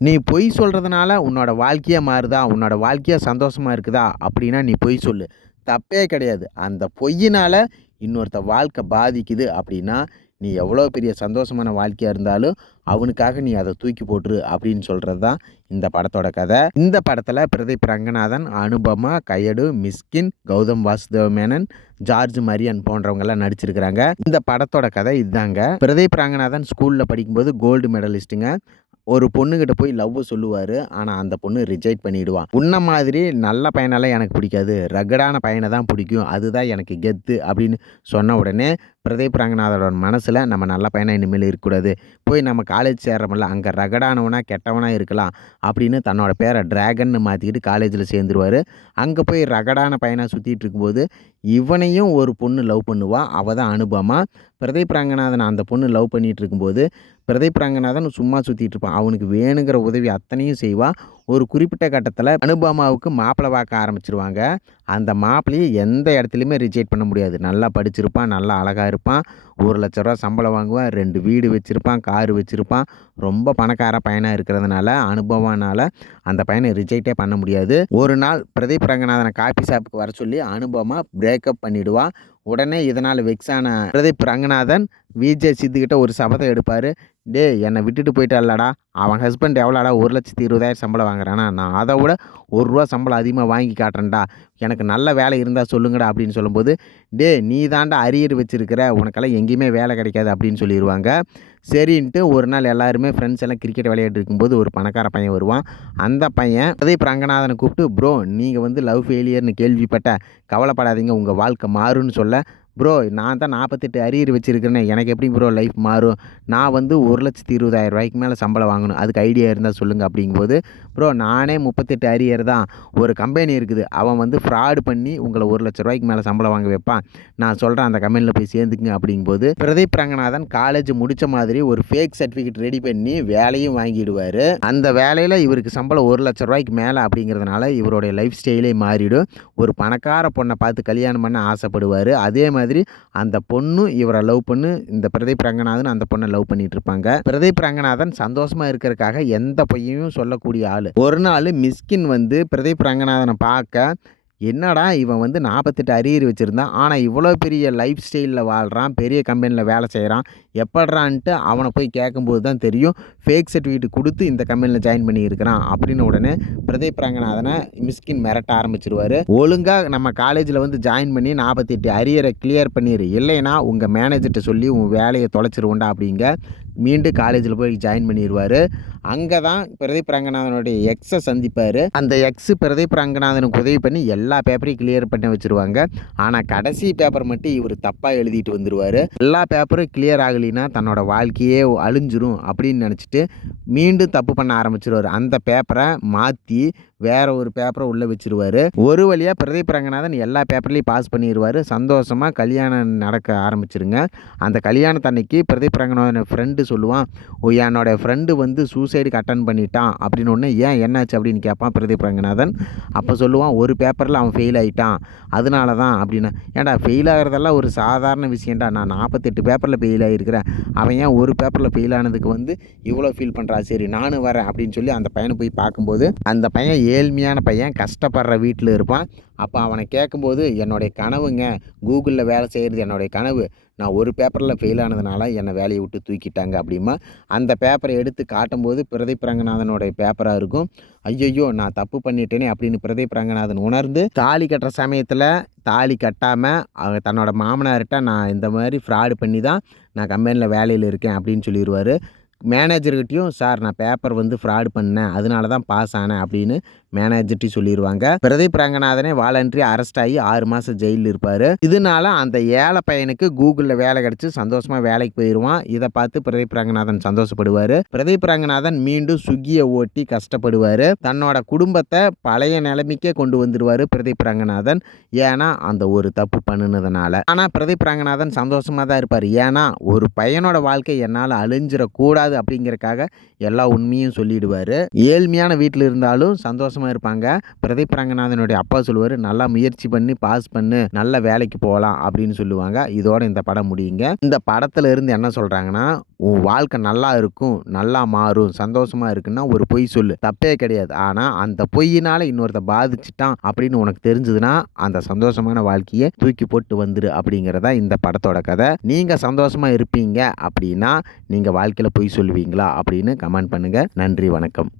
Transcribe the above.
நீ பொய் சொல்றதுனால உன்னோட வாழ்க்கையே மாறுதா? உன்னோட வாழ்க்கையே சந்தோஷமா இருக்குதா? அப்படின்னா நீ பொய் சொல்லு. தப்பே கிடையாது. அந்த பொய்யினால இன்னொருத்த வாழ்க்கை பாதிக்குது அப்படின்னா, நீ எவ்வளோ பெரிய சந்தோஷமான வாழ்க்கையா இருந்தாலும், அவனுக்காக நீ அத தூக்கி போட்டுரு அப்படின்னு சொல்றது தான் இந்த படத்தோட கதை. இந்த படத்துல பிரதீப் ரங்கநாதன், அனுபமா, கயடு, மிஸ்கின், கௌதம் வாசுதேவ மேனன், ஜார்ஜ் மரியன் போன்றவங்கலாம் நடிச்சிருக்கிறாங்க. இந்த படத்தோட கதை இதுதாங்க. பிரதீப் ரங்கநாதன் ஸ்கூல்ல படிக்கும்போது கோல்டு மெடலிஸ்ட்டுங்க. ஒரு பொண்ணுகிட்ட போய் லவ் சொல்லுவாரு. ஆனா அந்த பொண்ணு ரிஜெக்ட் பண்ணிடுவான். உன்ன மாதிரி நல்ல பையனெல்லாம் எனக்கு பிடிக்காது. ரகடான பையனை தான் பிடிக்கும். அதுதான் எனக்கு கெத்து அப்படின்னு சொன்ன உடனே பிரதீப் ரங்கநாதனோட மனசுல நம்ம நல்ல பையனா இனிமேல் இருக்கக்கூடாது. போய் நம்ம காலேஜ் சேர்றோம்ல அங்க ரகடானவனா கெட்டவனா இருக்கலாம் அப்படின்னு தன்னோட பேரை டிராகன்னு மாத்திக்கிட்டு காலேஜ்ல சேர்ந்துருவாரு. அங்க போய் ரகடான பையனா சுத்திட்டு இருக்கும்போது இவனையும் ஒரு பொண்ணு லவ் பண்ணுவா. அவ தான் அனுபமா. பிரதீப் ரங்கநாதன் அந்த பொண்ணு லவ் பண்ணிட்டு இருக்கும்போது பிரதீப் ரங்கநாதன் சும்மா சுத்திட்டு இருப்பான். அவனுக்கு வேணுங்கிற உதவி அத்தனையும் செய்வான். ஒரு குறிப்பிட்ட கட்டத்துல அனுபமாவுக்கு மாப்பிள்ளை பார்க்க ஆரம்பிச்சுருவாங்க. அந்த மாப்பிள்ளைய எந்த இடத்துலயுமே ரிஜெக்ட் பண்ண முடியாது. நல்லா படிச்சிருப்பான், நல்லா அழகா இருப்பான், ரூ. 1,00,000 சம்பளம் வாங்குவான், 2 வீடு வச்சிருப்பான், கார் வச்சிருப்பான். ரொம்ப பணக்கார பையனா இருக்கிறதுனால அனுபவனால அந்த பையனை ரிஜெக்ட்டே பண்ண முடியாது. ஒரு நாள் பிரதீப் ரங்கநாதனை காஃபி ஷாப்புக்கு வர சொல்லி அனுபமா பிரேக்கப் பண்ணிடுவா. உடனே இதனால் வெக்ஸ் ஆன பிரதீப் ரங்கநாதன் விஜய் சித்துக்கிட்ட ஒரு சபதம் எடுப்பார். டேய் என்னை விட்டுட்டு போயிட்டாலடா, அவன் ஹஸ்பண்ட் எவ்வளோடா 1,20,000 சம்பளம் வாங்குறானா, நான் அதை விட ரூ. 1 சம்பளம் அதிகமாக வாங்கி காட்டுறேன்டா, எனக்கு நல்ல வேலை இருந்தால் சொல்லுங்கடா அப்படின்னு சொல்லும்போது, டே நீ தாண்டா அரியர் வச்சிருக்கிற, உனக்கெல்லாம் எங்கேயுமே வேலை கிடைக்காது அப்படின்னு சொல்லிடுவாங்க. சரின்ட்டு ஒரு நாள் எல்லாருமே ஃப்ரெண்ட்ஸ் எல்லாம் கிரிக்கெட் விளையாட்டு இருக்கும்போது ஒரு பணக்கார பையன் வருவான். அந்த பையன் பிரதீப் ரங்கநாதனை கூப்பிட்டு, ப்ரோ நீங்கள் வந்து லவ் ஃபெயிலியர்னு கேள்விப்பட்டேன், கவலைப்படாதீங்க உங்கள் வாழ்க்கை மாறும்னு சொல்ல, ப்ரோ நான் தான் 48 அரியர் வச்சுருக்கிறேனே, எனக்கு எப்படி ப்ரோ லைஃப் மாறும், நான் வந்து 1,20,000 மேலே சம்பளம் வாங்கணும், அதுக்கு ஐடியா இருந்தால் சொல்லுங்கள் அப்படிங்கும்போது, ப்ரோ நானே 38 அரியர் தான், ஒரு கம்பெனி இருக்குது, அவன் வந்து ஃப்ராடு பண்ணி உங்களை 1,00,000 மேலே சம்பளம் வாங்க வைப்பான், நான் சொல்கிறேன் அந்த கம்பெனியில் போய் சேர்ந்துக்குங்க அப்படிங்கும்போது பிரதீப் ரங்கநாதன் காலேஜ் முடித்த மாதிரி ஒரு ஃபேக் சர்டிஃபிகேட் ரெடி பண்ணி வேலையும் வாங்கிடுவார். அந்த வேலையில் இவருக்கு சம்பளம் 1,00,000 மேலே அப்படிங்கிறதுனால இவருடைய லைஃப் ஸ்டைலே மாறிடும். ஒரு பணக்கார பொண்ணை பார்த்து கல்யாணம் பண்ண ஆசைப்படுவார். அதே மாதிரி அந்த பொண்ணு இவரை லவ் பண்ணு, இந்த பிரதீப் ரங்கநாதன் அந்த பொண்ணை லவ் பண்ணிட்டு இருப்பாங்க. பிரதீப் ரங்கநாதன் சந்தோஷமா இருக்கிறதுக்காக எந்த பொய்யையும் சொல்லக்கூடிய ஆளு. ஒரு நாள் மிஸ்கின் வந்து பிரதீப் ரங்கநாதனை பார்க்க, என்னடா இவன் வந்து 48 அரியர் வச்சுருந்தான், ஆனால் இவ்வளோ பெரிய லைஃப் ஸ்டைலில் வாழ்கிறான், பெரிய கம்பெனியில் வேலை செய்கிறான், எப்பட்றான்ட்டு அவனை போய் கேட்கும்போது தான் தெரியும், ஃபேக் சர்டிஃபிகேட் கொடுத்து இந்த கம்பெனியில் ஜாயின் பண்ணியிருக்கிறான் அப்படின்னு. உடனே பிரதீப் ரங்கநாதனை மிஸ்கின் மிரட்ட ஆரம்பிச்சிருவார். ஒழுங்காக நம்ம காலேஜில் வந்து ஜாயின் பண்ணி 48 அரியரை கிளியர் பண்ணிடு, இல்லைன்னா உங்கள் மேனேஜர்கிட்ட சொல்லி உன் வேலையை தொலைச்சிருவோண்டா அப்படிங்க. மீண்டும் காலேஜில் போய் ஜாயின் பண்ணிடுவார். அங்கே தான் பிரதீப் ரங்கநாதனுடைய எக்ஸை சந்திப்பார். அந்த எக்ஸு பிரதீப் ரங்கநாதனுக்கு உதவி பண்ணி எல்லா பேப்பரையும் கிளியர் பண்ணி வச்சுருவாங்க. ஆனால் கடைசி பேப்பர் மட்டும் இவர் தப்பாக எழுதிட்டு வந்துடுவார். எல்லா பேப்பரும் கிளியர் ஆகலைன்னா தன்னோட வாழ்க்கையே அழிஞ்சிரும் அப்படின்னு நினச்சிட்டு மீண்டும் தப்பு பண்ண ஆரம்பிச்சிருவார். அந்த பேப்பரை மாற்றி வேற ஒரு பேப்பரை உள்ளே வச்சிருவார். ஒரு வழியாக பிரதீப் ரங்கநாதன் எல்லா பேப்பர்லேயும் பாஸ் பண்ணிடுவார். சந்தோஷமாக கல்யாணம் நடக்க ஆரம்பிச்சிருங்க. அந்த கல்யாணத்தன்னைக்கு பிரதீப் ரங்கநாதன் ஃப்ரெண்டு சொல்லுவான், என்னோட ஃப்ரெண்டு வந்து சூசைடுக்கு அட்டன் பண்ணிட்டான் அப்படின்னு. ஒன்று ஏன் என்னாச்சு அப்படின்னு கேட்பான் பிரதீப் ரங்கநாதன். அப்போ சொல்லுவான், ஒரு பேப்பரில் அவன் ஃபெயில் ஆகிட்டான் அதனால தான் அப்படின்னு. ஏன்டா ஃபெயில் ஆகிறதெல்லாம் ஒரு சாதாரண விஷயம்டா, நான் 48 பேப்பரில் ஃபெயில் ஆகிருக்கிறேன், அவன் ஏன் ஒரு பேப்பரில் ஃபெயில் ஆனதுக்கு வந்து இவ்வளோ ஃபீல் பண்ணுறா, சரி நானும் வரேன் அப்படின்னு சொல்லி அந்த பையனை போய் பார்க்கும்போது அந்த பையன் ஏழ்மையான பையன், கஷ்டப்படுற வீட்டில் இருப்பான். அப்போ அவனை கேட்கும்போது, என்னுடைய கனவுங்க கூகுளில் வேலை செய்கிறது என்னுடைய கனவு, நான் ஒரு பேப்பரில் ஃபெயில் ஆனதுனால என்னை வேலையை விட்டு தூக்கிட்டாங்க அப்படிமா. அந்த பேப்பரை எடுத்து காட்டும்போது பிரதீப் ரங்கநாதனுடைய பேப்பராக இருக்கும். ஐயையோ நான் தப்பு பண்ணிட்டேனே அப்படின்னு பிரதீப் ரங்கநாதன் உணர்ந்து தாலி கட்டுற சமயத்தில் தாலி கட்டாமல் தன்னோட மாமனார்கிட்ட நான் இந்த மாதிரி ஃப்ராடு பண்ணி தான் நான் கம்பெனியில் வேலையில் இருக்கேன் அப்படின்னு சொல்லிடுவார். மேனேஜர்கிட்டையும், சார் நான் பேப்பர் வந்து ஃப்ராடு பண்ணேன் அதனால தான் பாஸ் ஆனேன் அப்படின்னு மேனேஜர்கிட்டையும் சொல்லிடுவாங்க. பிரதீப் ரங்கநாதனே வாலண்டரி அரெஸ்ட் ஆகி 6 மாதம் ஜெயிலில் இருப்பார். இதனால அந்த ஏழை பையனுக்கு கூகுளில் வேலை கிடச்சி சந்தோஷமாக வேலைக்கு போயிடுவான். இதை பார்த்து பிரதீப் ரங்கநாதன் சந்தோஷப்படுவார். பிரதீப் ரங்கநாதன் மீண்டும் சுகியை ஓட்டி கஷ்டப்படுவார். தன்னோட குடும்பத்தை பழைய நிலைமைக்கே கொண்டு வந்துடுவார் பிரதீப் ரங்கநாதன். ஏன்னா அந்த ஒரு தப்பு பண்ணினதுனால. ஆனால் பிரதீப் ரங்கநாதன் சந்தோஷமாக தான் இருப்பார். ஏன்னா ஒரு பையனோட வாழ்க்கை என்னால் அழிஞ்சிடக்கூடாது அப்படிங்கிறக்காக எல்லா உண்மையும் சொல்லிடுவார். ஏழ்மையான வீட்டில் இருந்தாலும் சந்தோஷமாக சந்தோஷமாக இருப்பாங்க. பிரதீப் ரங்கநாதனுடைய அப்பா சொல்லுவார், நல்லா முயற்சி பண்ணி பாஸ் பண்ணு, நல்ல வேலைக்கு போகலாம் அப்படின்னு சொல்லுவாங்க. இதோட இந்த படம் முடியுங்க. இந்த படத்துல இருந்து என்ன சொல்கிறாங்கன்னா, உன் வாழ்க்கை நல்லா இருக்கும், நல்லா மாறும், சந்தோஷமாக இருக்குன்னா ஒரு பொய் சொல்லு, தப்பே கிடையாது. ஆனால் அந்த பொய்யினால் இன்னொருத்த பாதிச்சிட்டான் அப்படின்னு உனக்கு தெரிஞ்சதுன்னா அந்த சந்தோஷமான வாழ்க்கையை தூக்கி போட்டு வந்துரு அப்படிங்கிறதா இந்த படத்தோட கதை. நீங்கள் சந்தோஷமாக இருப்பீங்க அப்படின்னா நீங்கள் வாழ்க்கையில் பொய் சொல்லுவீங்களா அப்படின்னு கமெண்ட் பண்ணுங்கள். நன்றி, வணக்கம்.